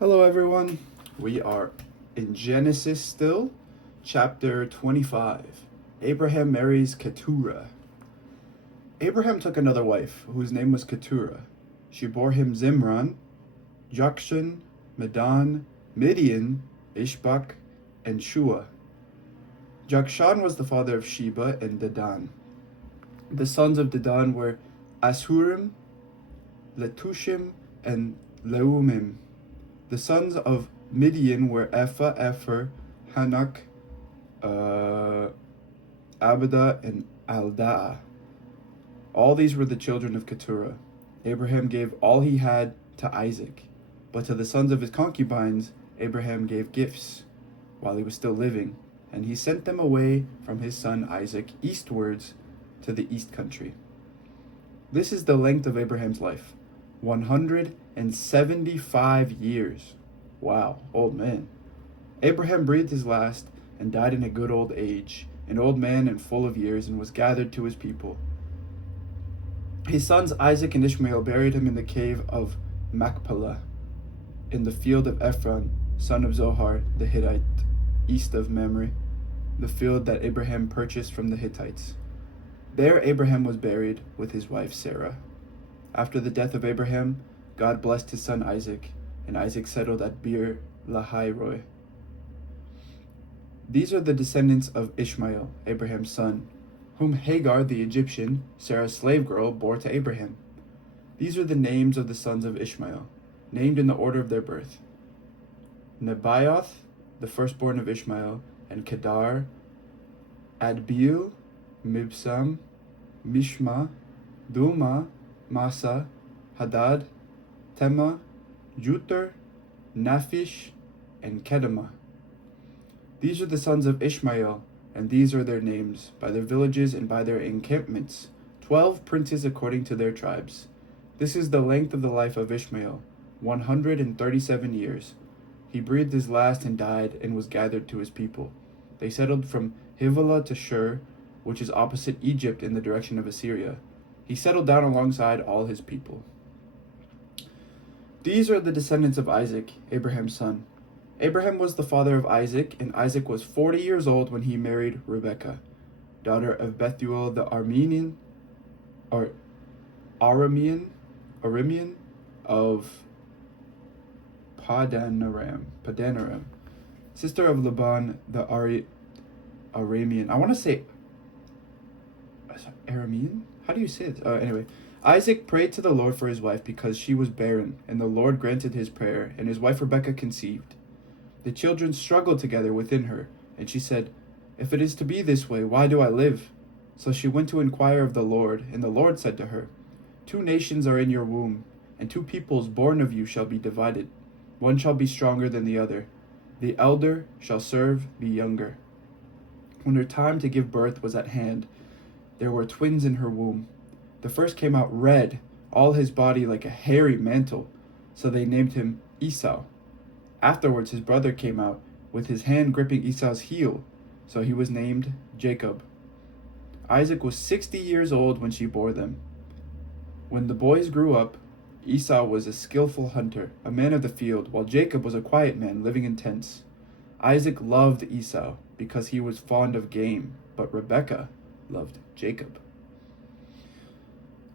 Hello, everyone. We are in Genesis still, chapter 25. Abraham marries Keturah. Abraham took another wife, whose name was Keturah. She bore him Zimran, Jokshan, Medan, Midian, Ishbak, and Shua. Jokshan was the father of Sheba and Dedan. The sons of Dedan were Ashurim, Letushim, and Leumim. The sons of Midian were Ephah, Epher, Hanak, Abidah, and Aldaa. All these were the children of Keturah. Abraham gave all he had to Isaac, but to the sons of his concubines Abraham gave gifts while he was still living, and he sent them away from his son Isaac eastwards to the east country. This is the length of Abraham's life, 175 years. Wow, old man. Abraham breathed his last and died in a good old age, an old man and full of years, and was gathered to his people. His sons Isaac and Ishmael buried him in the cave of Machpelah, in the field of Ephron, son of Zohar the Hittite, east of Mamre, the field that Abraham purchased from the Hittites. There Abraham was buried with his wife Sarah. After the death of Abraham, God blessed his son Isaac, and Isaac settled at Beer Lahai-roi. These are the descendants of Ishmael, Abraham's son, whom Hagar the Egyptian, Sarah's slave girl, bore to Abraham. These are the names of the sons of Ishmael, named in the order of their birth: Nebaioth, the firstborn of Ishmael, and Kedar, Adbeel, Mibsam, Mishma, Duma, Masa, Hadad, Tema, Juter, Naphish, and Kedemah. These are the sons of Ishmael, and these are their names, by their villages and by their encampments, 12 princes according to their tribes. This is the length of the life of Ishmael, 137 years. He breathed his last and died, and was gathered to his people. They settled from Hivilah to Shur, which is opposite Egypt in the direction of Assyria. He settled down alongside all his people. These are the descendants of Isaac, Abraham's son. Abraham was the father of Isaac, and Isaac was 40 years old when he married Rebekah, daughter of Bethuel the Aramean of Padanaram, sister of Laban the Aramean. I want to say Aramean? How do you say it? Anyway, Isaac prayed to the Lord for his wife because she was barren, and the Lord granted his prayer, and his wife Rebekah conceived. The children struggled together within her, and she said, "If it is to be this way, why do I live?" So she went to inquire of the Lord, and the Lord said to her, "Two nations are in your womb, and two peoples born of you shall be divided. One shall be stronger than the other. The elder shall serve the younger." When her time to give birth was at hand, there were twins in her womb. The first came out red, all his body like a hairy mantle, so they named him Esau. Afterwards his brother came out, with his hand gripping Esau's heel, so he was named Jacob. Isaac was 60 years old when she bore them. When the boys grew up, Esau was a skillful hunter, a man of the field, while Jacob was a quiet man living in tents. Isaac loved Esau because he was fond of game, but Rebekah loved Jacob.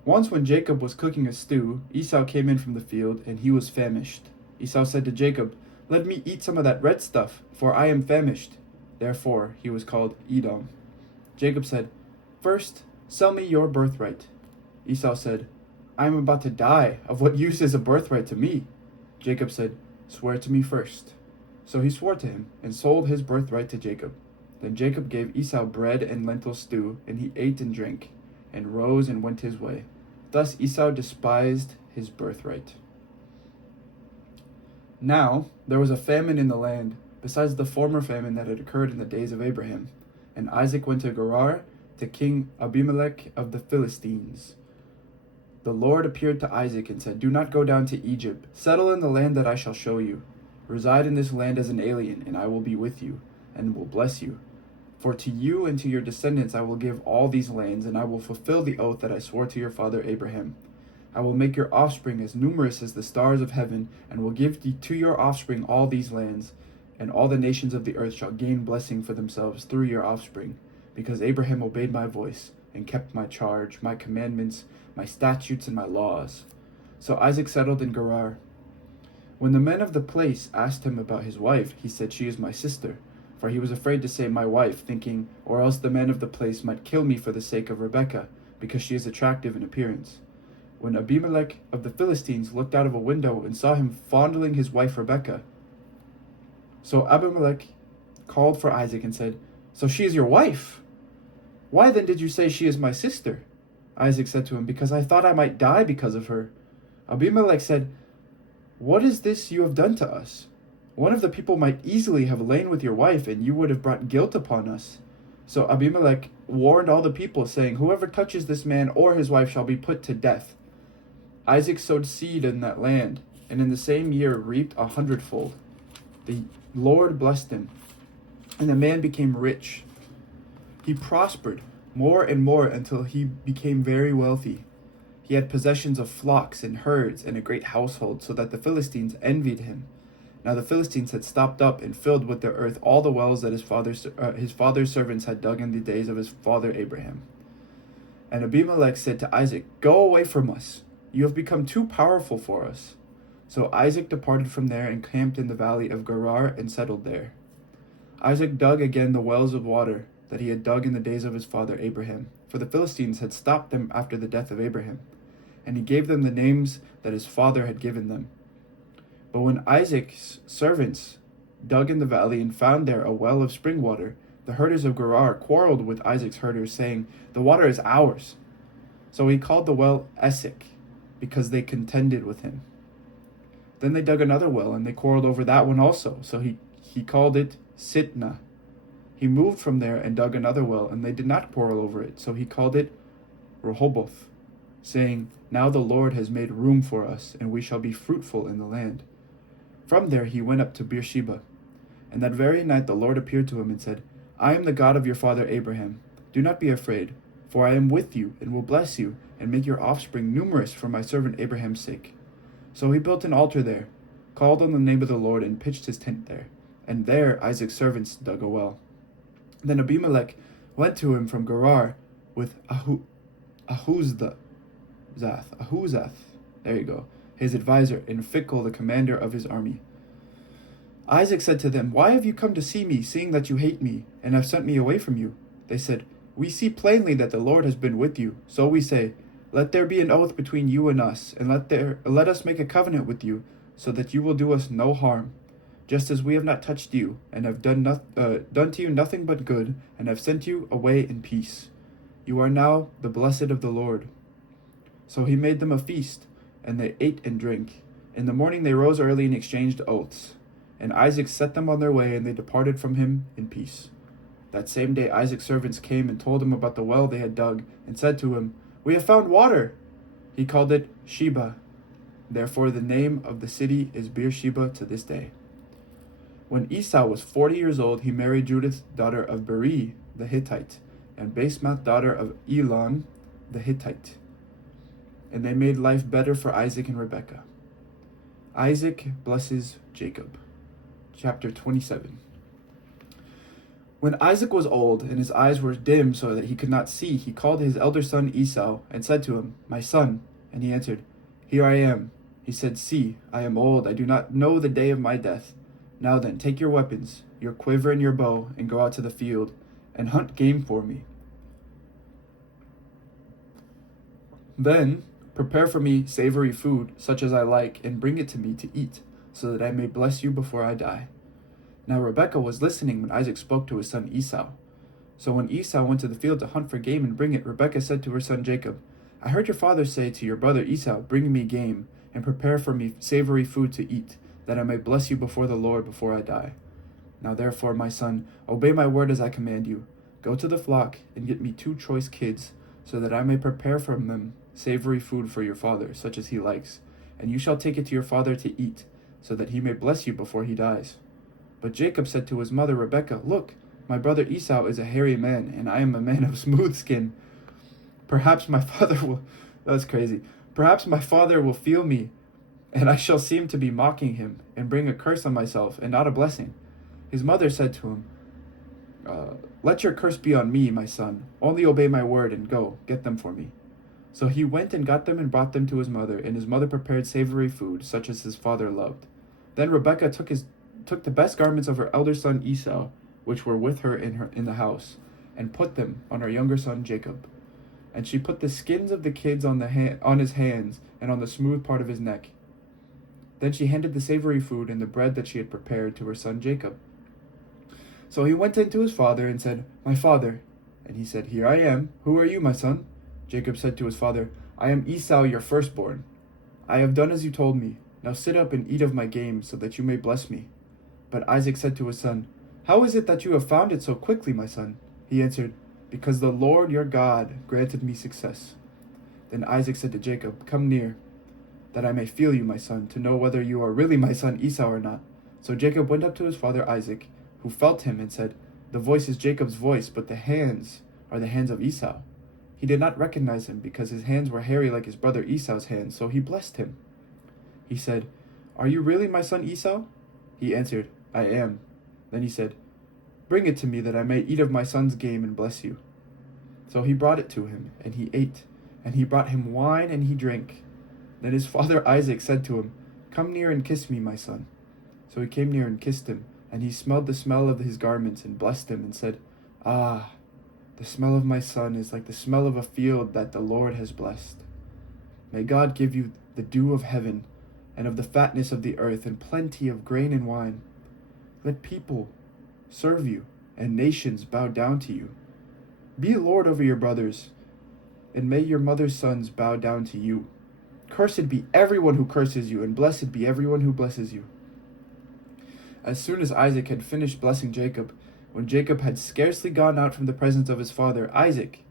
Once when Jacob was cooking a stew, Esau came in from the field, and he was famished. Esau said to Jacob, "Let me eat some of that red stuff, for I am famished." Therefore he was called Edom. Jacob said, "First, sell me your birthright." Esau said, "I am about to die. Of what use is a birthright to me?" Jacob said, "Swear to me first." So he swore to him, and sold his birthright to Jacob. Then Jacob gave Esau bread and lentil stew, and he ate and drank, and rose and went his way. Thus Esau despised his birthright. Now there was a famine in the land, besides the former famine that had occurred in the days of Abraham. And Isaac went to Gerar, to King Abimelech of the Philistines. The Lord appeared to Isaac and said, "Do not go down to Egypt. Settle in the land that I shall show you. Reside in this land as an alien, and I will be with you, and will bless you. For to you and to your descendants I will give all these lands, and I will fulfill the oath that I swore to your father Abraham. I will make your offspring as numerous as the stars of heaven, and will give to your offspring all these lands, and all the nations of the earth shall gain blessing for themselves through your offspring, because Abraham obeyed my voice, and kept my charge, my commandments, my statutes, and my laws. So Isaac settled in Gerar. When the men of the place asked him about his wife, he said, She is my sister. For he was afraid to say my wife, thinking, or else the men of the place might kill me for the sake of Rebekah, because she is attractive in appearance. When Abimelech of the Philistines looked out of a window and saw him fondling his wife Rebekah, so Abimelech called for Isaac and said, So she is your wife? Why then did you say she is my sister? Isaac said to him, Because I thought I might die because of her. Abimelech said, What is this you have done to us? One of the people might easily have lain with your wife, and you would have brought guilt upon us. So Abimelech warned all the people, saying, Whoever touches this man or his wife shall be put to death. Isaac sowed seed in that land, and in the same year reaped 100-fold. The Lord blessed him, and the man became rich. He prospered more and more until he became very wealthy. He had possessions of flocks and herds and a great household, so that the Philistines envied him. Now the Philistines had stopped up and filled with their earth all the wells that his father's servants had dug in the days of his father Abraham. And Abimelech said to Isaac, Go away from us. You have become too powerful for us. So Isaac departed from there and camped in the valley of Gerar and settled there. Isaac dug again the wells of water that he had dug in the days of his father Abraham, for the Philistines had stopped them after the death of Abraham. And he gave them the names that his father had given them. But when Isaac's servants dug in the valley and found there a well of spring water, the herders of Gerar quarreled with Isaac's herders, saying, The water is ours. So he called the well Esek, because they contended with him. Then they dug another well, and they quarreled over that one also. So he called it Sitnah. He moved from there and dug another well, and they did not quarrel over it. So he called it Rehoboth, saying, Now the Lord has made room for us, and we shall be fruitful in the land. From there he went up to Beersheba. And that very night the Lord appeared to him and said, I am the God of your father Abraham. Do not be afraid, for I am with you, and will bless you, and make your offspring numerous for my servant Abraham's sake. So he built an altar there, called on the name of the Lord, and pitched his tent there. And there Isaac's servants dug a well. Then Abimelech went to him from Gerar with Ahuzath, there you go, his advisor, and Phicol, the commander of his army. Isaac said to them, Why have you come to see me, seeing that you hate me, and have sent me away from you? They said, We see plainly that the Lord has been with you. So we say, Let there be an oath between you and us, and let us make a covenant with you, so that you will do us no harm, just as we have not touched you, and have done to you nothing but good, and have sent you away in peace. You are now the blessed of the Lord. So he made them a feast, and they ate and drank. In the morning they rose early and exchanged oaths. And Isaac set them on their way, and they departed from him in peace. That same day Isaac's servants came and told him about the well they had dug, and said to him, We have found water. He called it Sheba. Therefore the name of the city is Beersheba to this day. When Esau was 40 years old, he married Judith, daughter of Beri the Hittite, and Basemath, daughter of Elon the Hittite. And they made life better for Isaac and Rebekah. Isaac blesses Jacob. Chapter 27. When Isaac was old, and his eyes were dim so that he could not see, he called his elder son Esau, and said to him, My son. And he answered, Here I am. He said, See, I am old, I do not know the day of my death. Now then, take your weapons, your quiver and your bow, and go out to the field, and hunt game for me. Then prepare for me savory food, such as I like, and bring it to me to eat, so that I may bless you before I die. Now Rebekah was listening when Isaac spoke to his son Esau. So when Esau went to the field to hunt for game and bring it, Rebekah said to her son Jacob, I heard your father say to your brother Esau, Bring me game, and prepare for me savory food to eat, that I may bless you before the Lord before I die. Now therefore, my son, obey my word as I command you. Go to the flock, and get me 2 choice kids, so that I may prepare from them savory food for your father, such as he likes, and you shall take it to your father to eat, so that he may bless you before he dies. But Jacob said to his mother Rebekah, Look, my brother Esau is a hairy man, and I am a man of smooth skin. Perhaps my father will... That's crazy. Perhaps my father will feel me, and I shall seem to be mocking him, and bring a curse on myself, and not a blessing." His mother said to him, "Let your curse be on me, my son. Only obey my word and go, get them for me." So he went and got them and brought them to his mother, and his mother prepared savory food, such as his father loved. Then Rebekah took the best garments of her elder son Esau, which were with her in the house, and put them on her younger son Jacob. And she put the skins of the kids on his hands and on the smooth part of his neck. Then she handed the savory food and the bread that she had prepared to her son Jacob. So he went in to his father and said, "My father." And he said, "Here I am. Who are you, my son?" Jacob said to his father, "I am Esau, your firstborn. I have done as you told me. Now sit up and eat of my game, so that you may bless me." But Isaac said to his son, "How is it that you have found it so quickly, my son?" He answered, "Because the Lord your God granted me success." Then Isaac said to Jacob, "Come near, that I may feel you, my son, to know whether you are really my son Esau or not." So Jacob went up to his father Isaac, who felt him and said, "The voice is Jacob's voice, but the hands are the hands of Esau." He did not recognize him, because his hands were hairy like his brother Esau's hands, so he blessed him. He said, "Are you really my son Esau?" He answered, "I am." Then he said, "Bring it to me, that I may eat of my son's game and bless you." So he brought it to him, and he ate, and he brought him wine, and he drank. Then his father Isaac said to him, "Come near and kiss me, my son." So he came near and kissed him, and he smelled the smell of his garments and blessed him and said, "Ah, the smell of my son is like the smell of a field that the Lord has blessed. May God give you the dew of heaven and of the fatness of the earth and plenty of grain and wine. Let people serve you and nations bow down to you. Be Lord over your brothers, and may your mother's sons bow down to you. Cursed be everyone who curses you, and blessed be everyone who blesses you." As soon as Isaac had finished blessing Jacob, when Jacob had scarcely gone out from the presence of his father Isaac,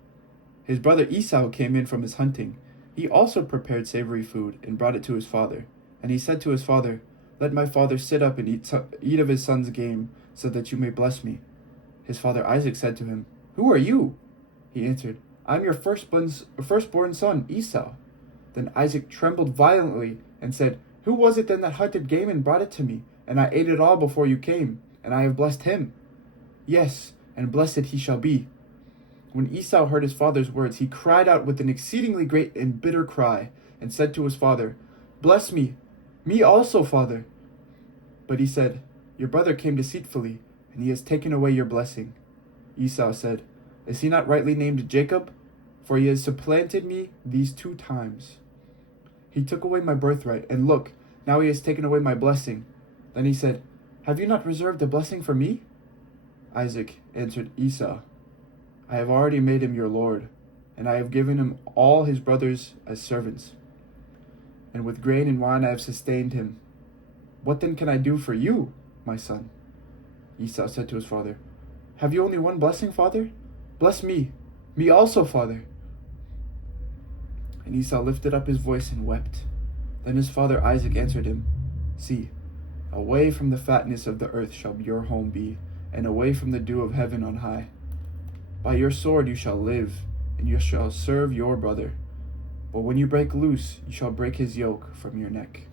his brother Esau came in from his hunting. He also prepared savory food and brought it to his father. And he said to his father, "Let my father sit up and eat of his son's game, so that you may bless me." His father Isaac said to him, "Who are you?" He answered, "I am your firstborn son, Esau." Then Isaac trembled violently and said, "Who was it then that hunted game and brought it to me? And I ate it all before you came, and I have blessed him. Yes, and blessed he shall be." When Esau heard his father's words, he cried out with an exceedingly great and bitter cry, and said to his father, "Bless me, me also, father." But he said, "Your brother came deceitfully, and he has taken away your blessing." Esau said, "Is he not rightly named Jacob? For he has supplanted me these 2 times. He took away my birthright, and look, now he has taken away my blessing." Then he said, "Have you not reserved a blessing for me?" Isaac answered Esau, "I have already made him your lord, and I have given him all his brothers as servants. And with grain and wine I have sustained him. What then can I do for you, my son?" Esau said to his father, "Have you only one blessing, father? Bless me, me also, father." And Esau lifted up his voice and wept. Then his father Isaac answered him, "See, away from the fatness of the earth shall your home be, and away from the dew of heaven on high. By your sword you shall live, and you shall serve your brother. But when you break loose, you shall break his yoke from your neck."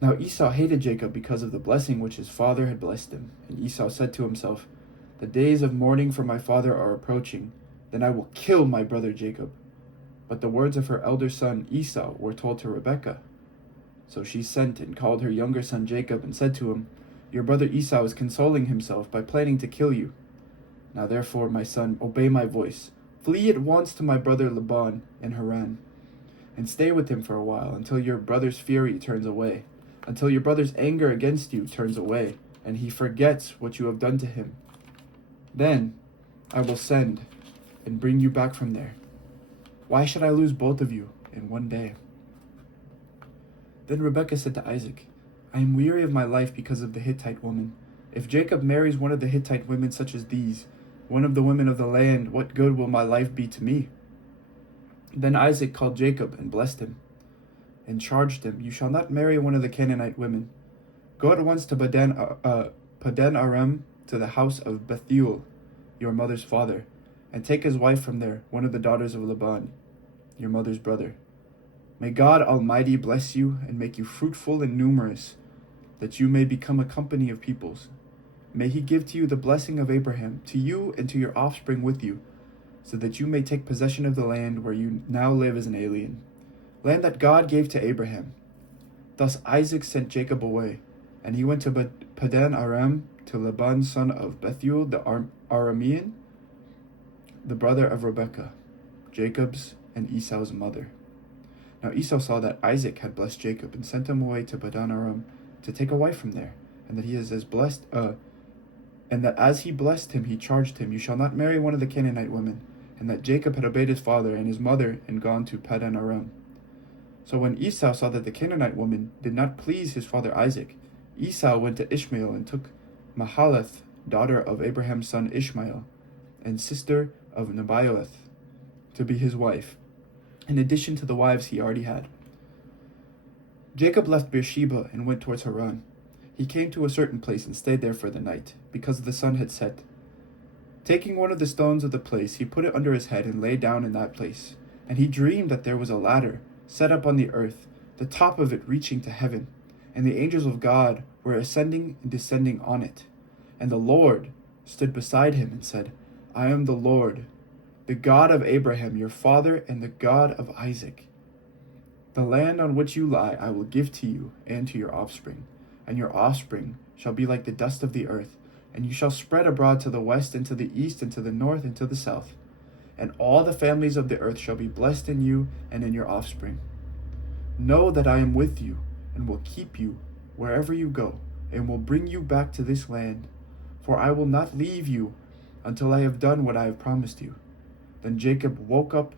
Now Esau hated Jacob because of the blessing which his father had blessed him. And Esau said to himself, "The days of mourning for my father are approaching. Then I will kill my brother Jacob." But the words of her elder son Esau were told to Rebekah. So she sent and called her younger son Jacob and said to him, "Your brother Esau is consoling himself by planning to kill you. Now therefore, my son, obey my voice. Flee at once to my brother Laban in Haran, and stay with him for a while until your brother's fury turns away, until your brother's anger against you turns away, and he forgets what you have done to him. Then I will send and bring you back from there. Why should I lose both of you in one day?" Then Rebekah said to Isaac, "I am weary of my life because of the Hittite woman. If Jacob marries one of the Hittite women such as these, one of the women of the land, what good will my life be to me?" Then Isaac called Jacob and blessed him, and charged him, "You shall not marry one of the Canaanite women. Go at once to Padan Aram, to the house of Bethuel, your mother's father, and take his wife from there, one of the daughters of Laban. your mother's brother. May God Almighty bless you and make you fruitful and numerous, that you may become a company of peoples. May he give to you the blessing of Abraham, to you and to your offspring with you, so that you may take possession of the land where you now live as an alien, land that God gave to Abraham. Thus Isaac sent Jacob away, and he went to Padan Aram to Laban son of Bethuel the Aramean, the brother of Rebekah, Jacob's and Esau's mother. Now Esau saw that Isaac had blessed Jacob and sent him away to Padan Aram to take a wife from there, and that he is as blessed, and that as he blessed him, he charged him, "You shall not marry one of the Canaanite women," and that Jacob had obeyed his father and his mother and gone to Padan Aram. So when Esau saw that the Canaanite woman did not please his father Isaac, Esau went to Ishmael and took Mahalath, daughter of Abraham's son Ishmael, and sister of Nebaioth, to be his wife, in addition to the wives he already had. Jacob left Beersheba and went towards Haran. He came to a certain place and stayed there for the night, because the sun had set. Taking one of the stones of the place, he put it under his head and lay down in that place. And he dreamed that there was a ladder set up on the earth, the top of it reaching to heaven, and the angels of God were ascending and descending on it. And the Lord stood beside him and said, "I am the Lord, the God of Abraham your father, and the God of Isaac. The land on which you lie I will give to you and to your offspring, and your offspring shall be like the dust of the earth, and you shall spread abroad to the west and to the east and to the north and to the south. And all the families of the earth shall be blessed in you and in your offspring. Know that I am with you, and will keep you wherever you go, and will bring you back to this land. For I will not leave you until I have done what I have promised you." Then Jacob woke up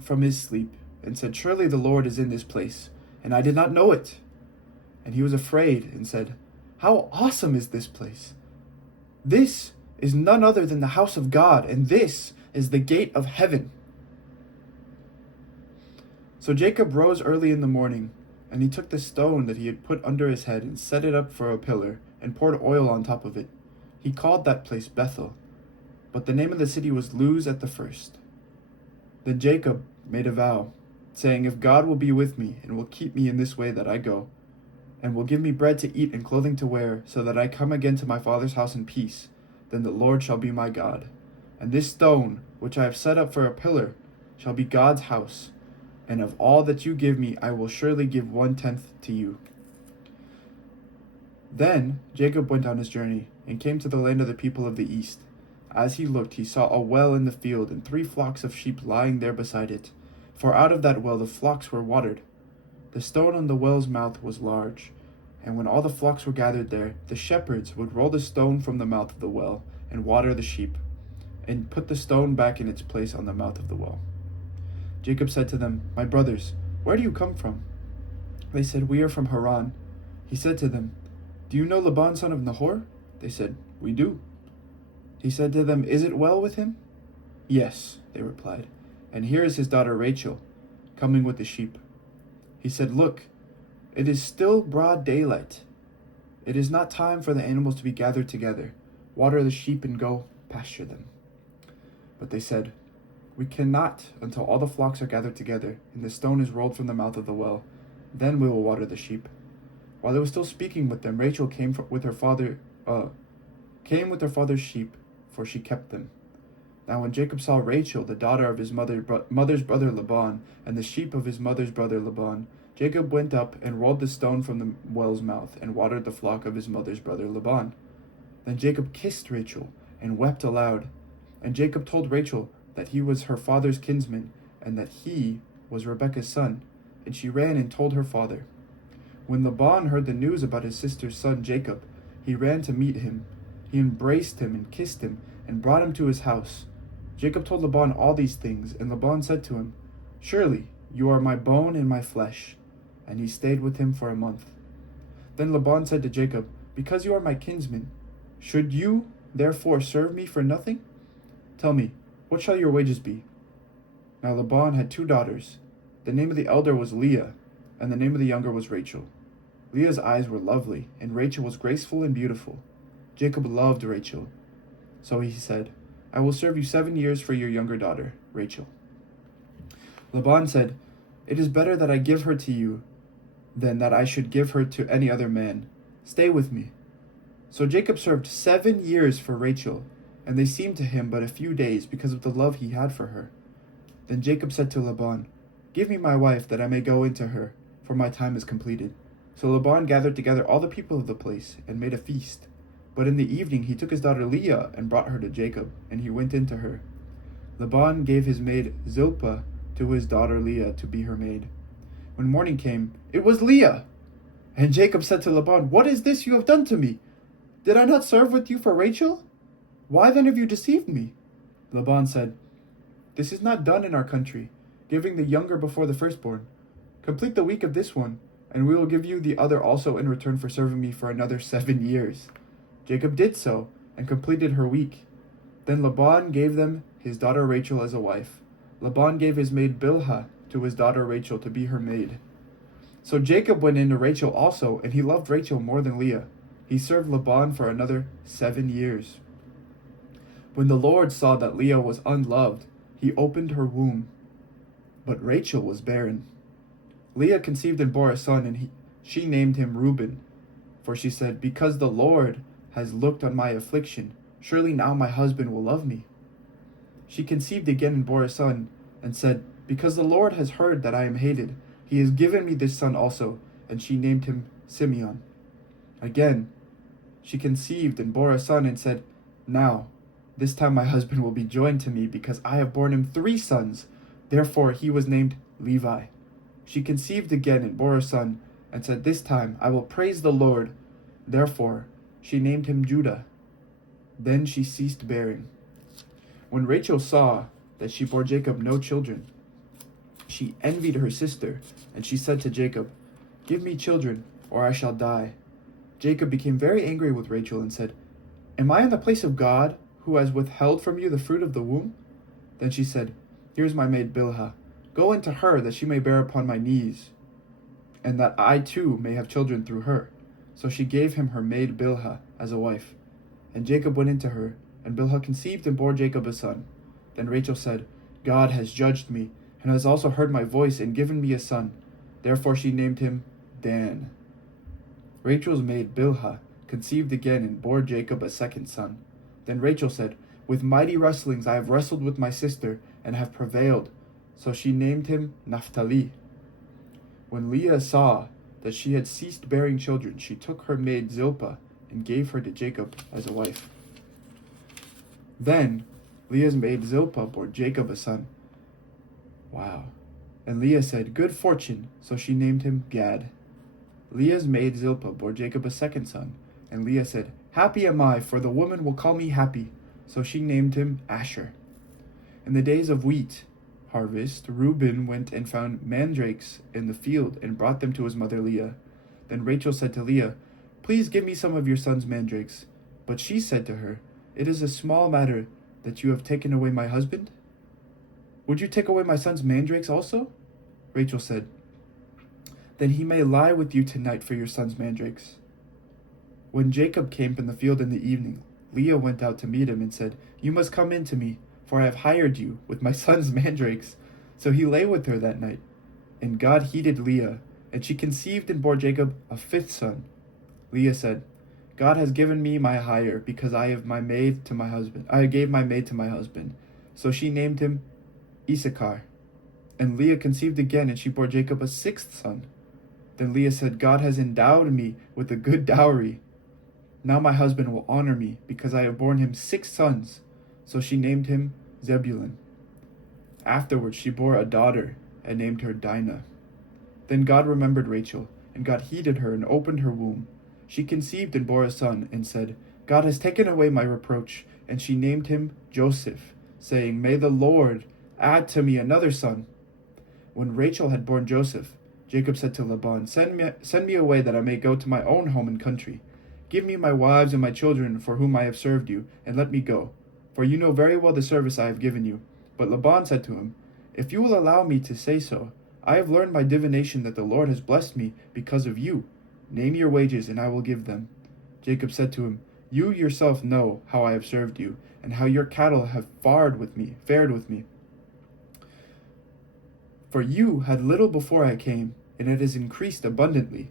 from his sleep and said, "Surely the Lord is in this place, and I did not know it." And he was afraid and said, "How awesome is this place! This is none other than the house of God, and this is the gate of heaven." So Jacob rose early in the morning, and he took the stone that he had put under his head and set it up for a pillar, and poured oil on top of it. He called that place Bethel, but the name of the city was Luz at the first. Then Jacob made a vow, saying, "If God will be with me, and will keep me in this way that I go, and will give me bread to eat and clothing to wear, so that I come again to my father's house in peace, then the Lord shall be my God. And this stone, which I have set up for a pillar, shall be God's house. And of all that you give me, I will surely give 1/10 to you." Then Jacob went on his journey, and came to the land of the people of the east. As he looked, he saw a well in the field, and 3 flocks of sheep lying there beside it. For out of that well the flocks were watered. The stone on the well's mouth was large, and when all the flocks were gathered there, the shepherds would roll the stone from the mouth of the well, and water the sheep, and put the stone back in its place on the mouth of the well. Jacob said to them, "My brothers, where do you come from?" They said, "We are from Haran." He said to them, "Do you know Laban son of Nahor?" They said, "We do." He said to them, "Is it well with him?" "Yes," they replied, "and here is his daughter Rachel, coming with the sheep." He said, "Look, it is still broad daylight. It is not time for the animals to be gathered together. Water the sheep and go pasture them." But they said, "We cannot until all the flocks are gathered together, and the stone is rolled from the mouth of the well. Then we will water the sheep." While they were still speaking with them, Rachel came with her father's sheep, for she kept them. Now when Jacob saw Rachel, the daughter of his mother's brother Laban, and the sheep of his mother's brother Laban, Jacob went up and rolled the stone from the well's mouth, and watered the flock of his mother's brother Laban. Then Jacob kissed Rachel, and wept aloud. And Jacob told Rachel that he was her father's kinsman, and that he was Rebekah's son. And she ran and told her father. When Laban heard the news about his sister's son Jacob, he ran to meet him. He embraced him and kissed him, and brought him to his house. Jacob told Laban all these things, and Laban said to him, "Surely you are my bone and my flesh." And he stayed with him for a month. Then Laban said to Jacob, "Because you are my kinsman, should you therefore serve me for nothing? Tell me, what shall your wages be?" Now Laban had 2 daughters. The name of the elder was Leah, and the name of the younger was Rachel. Leah's eyes were lovely, and Rachel was graceful and beautiful. Jacob loved Rachel. So he said, "I will serve you 7 years for your younger daughter, Rachel." Laban said, "It is better that I give her to you than that I should give her to any other man. Stay with me." So Jacob served 7 years for Rachel, and they seemed to him but a few days because of the love he had for her. Then Jacob said to Laban, "Give me my wife, that I may go into her, for my time is completed." So Laban gathered together all the people of the place and made a feast. But in the evening he took his daughter Leah and brought her to Jacob, and he went into her. Laban gave his maid Zilpah to his daughter Leah to be her maid. When morning came, it was Leah! And Jacob said to Laban, "What is this you have done to me? Did I not serve with you for Rachel? Why then have you deceived me?" Laban said, "This is not done in our country, giving the younger before the firstborn. Complete the week of this one, and we will give you the other also in return for serving me for another 7 years." Jacob did so, and completed her week. Then Laban gave them his daughter Rachel as a wife. Laban gave his maid Bilhah to his daughter Rachel to be her maid. So Jacob went in to Rachel also, and he loved Rachel more than Leah. He served Laban for another 7 years. When the Lord saw that Leah was unloved, he opened her womb, but Rachel was barren. Leah conceived and bore a son, and she named him Reuben, for she said, "Because the Lord has looked on my affliction, surely now my husband will love me." She conceived again and bore a son, and said, "Because the Lord has heard that I am hated, he has given me this son also," and she named him Simeon. Again, she conceived and bore a son, and said, "Now, this time my husband will be joined to me, because I have borne him 3 sons." Therefore he was named Levi. She conceived again and bore a son, and said, "This time I will praise the Lord." Therefore she named him Judah. Then she ceased bearing. When Rachel saw that she bore Jacob no children, she envied her sister, and she said to Jacob, "Give me children, or I shall die." Jacob became very angry with Rachel and said, "Am I in the place of God, who has withheld from you the fruit of the womb?" Then she said, "Here is my maid Bilhah. Go into her, that she may bear upon my knees, and that I too may have children through her." So she gave him her maid Bilhah as a wife. And Jacob went into her, and Bilhah conceived and bore Jacob a son. Then Rachel said, "God has judged me, and has also heard my voice, and given me a son." Therefore she named him Dan. Rachel's maid Bilhah conceived again and bore Jacob a second son. Then Rachel said, "With mighty wrestlings I have wrestled with my sister, and have prevailed." So she named him Naphtali. When Leah saw that she had ceased bearing children, she took her maid Zilpah and gave her to Jacob as a wife. Then Leah's maid Zilpah bore Jacob a son. Wow. And Leah said, "Good fortune," so she named him Gad. Leah's maid Zilpah bore Jacob a second son, and Leah said, "Happy am I, for the woman will call me happy." So she named him Asher. In the days of wheat harvest, Reuben went and found mandrakes in the field and brought them to his mother Leah. Then Rachel said to Leah, "Please give me some of your son's mandrakes." But she said to her, "It is a small matter that you have taken away my husband. Would you take away my son's mandrakes also?" Rachel said, "Then he may lie with you tonight for your son's mandrakes." When Jacob came from the field in the evening, Leah went out to meet him and said, "You must come in to me, for I have hired you with my son's mandrakes." So he lay with her that night. And God heeded Leah, and she conceived and bore Jacob a 5th son. Leah said, "God has given me my hire, because I gave my maid to my husband." So she named him Issachar. And Leah conceived again, and she bore Jacob a 6th son. Then Leah said, "God has endowed me with a good dowry. Now my husband will honor me, because I have borne him 6 sons." So she named him Zebulun. Afterwards she bore a daughter, and named her Dinah. Then God remembered Rachel, and God heeded her and opened her womb. She conceived and bore a son, and said, "God has taken away my reproach." And she named him Joseph, saying, "May the Lord add to me another son." When Rachel had borne Joseph, Jacob said to Laban, Send me away, that I may go to my own home and country. Give me my wives and my children, for whom I have served you, and let me go. For you know very well the service I have given you." But Laban said to him, "If you will allow me to say so, I have learned by divination that the Lord has blessed me because of you. Name your wages, and I will give them." Jacob said to him, "You yourself know how I have served you, and how your cattle have fared with me. For you had little before I came, and it has increased abundantly.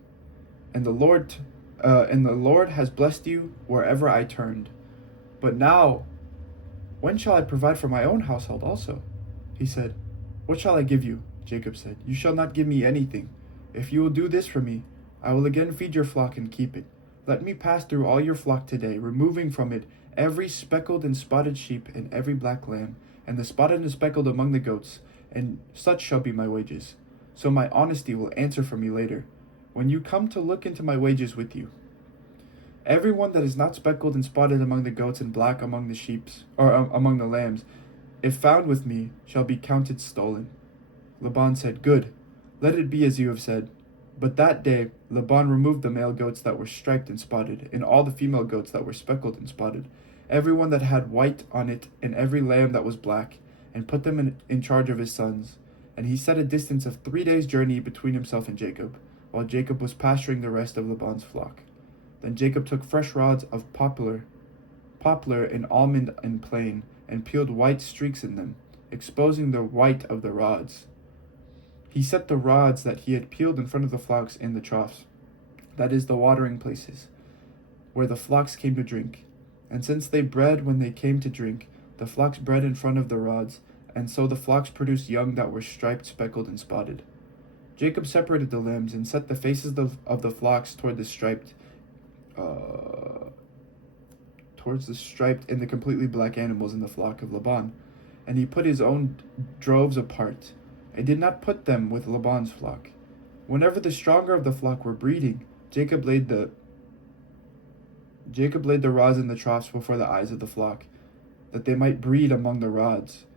And the Lord has blessed you wherever I turned. But now, when shall I provide for my own household also?" He said, "What shall I give you?" Jacob said, "You shall not give me anything. If you will do this for me, I will again feed your flock and keep it. Let me pass through all your flock today, removing from it every speckled and spotted sheep and every black lamb, and the spotted and speckled among the goats, and such shall be my wages. So my honesty will answer for me later, when you come to look into my wages with you. Everyone that is not speckled and spotted among the goats and black among the sheep, or among the lambs, if found with me, shall be counted stolen." Laban said, "Good, let it be as you have said." But that day Laban removed the male goats that were striped and spotted, and all the female goats that were speckled and spotted, every one that had white on it, and every lamb that was black, and put them in charge of his sons. And he set a distance of 3 days' journey between himself and Jacob, while Jacob was pasturing the rest of Laban's flock. Then Jacob took fresh rods of poplar and almond and plane, and peeled white streaks in them, exposing the white of the rods. He set the rods that he had peeled in front of the flocks in the troughs, that is, the watering places, where the flocks came to drink. And since they bred when they came to drink, the flocks bred in front of the rods, and so the flocks produced young that were striped, speckled, and spotted. Jacob separated the lambs and set the faces of the flocks towards the striped and the completely black animals in the flock of Laban. And he put his own droves apart, and did not put them with Laban's flock. Whenever the stronger of the flock were breeding, Jacob laid the rods in the troughs before the eyes of the flock, that they might breed among the rods.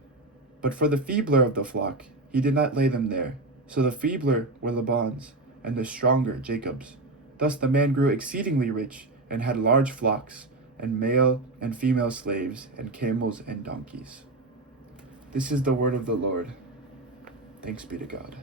But for the feebler of the flock, he did not lay them there. So the feebler were Laban's, and the stronger Jacob's. Thus the man grew exceedingly rich, and had large flocks, and male and female slaves, and camels and donkeys. This is the word of the Lord. Thanks be to God.